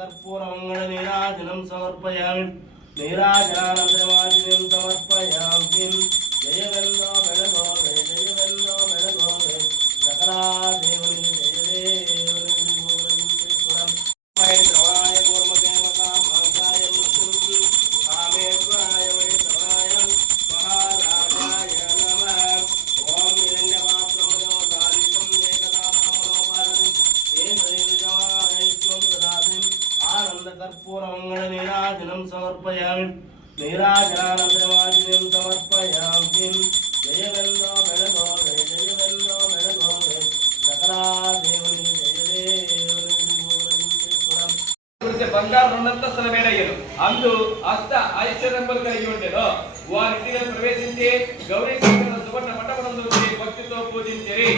कर्पूरमंगल नीराजनं समर्पयामि नीराजनानंदवाजिनं समर्पयामि जयवेन्दो बेळगो जयवेन्दो बेळगो सकला देवनि जय देवनि भुवनेश्वरं मैत्रवाय कूर्मकेमका महाकाय मुकुंद कामेश्वराय वैष्णवाय महाराजाय नमः ओम निरण्यपात्रमयो दालिकं एकदा मनोभारतं येन जवाय आनंद कर्पूरमंगल नीराजनं समर्पयामि नीराजनानंदवाजिनं समर्पयामि जयवेन्दो बेळगो जयवेन्दो बेळगो सकला देवनि जय देवनि भुवनेश्वरं గుడిసె బంగారు 2 అంతస్తుల మేడయ్యను అందు అష్ట ఐశ్వర్యములు కలిగి ఉండెను వారి ఇంటిలో ప్రవేశించి గౌరీ శంకర సువర్ణ మండపంలో భక్తితో పూజించిరి.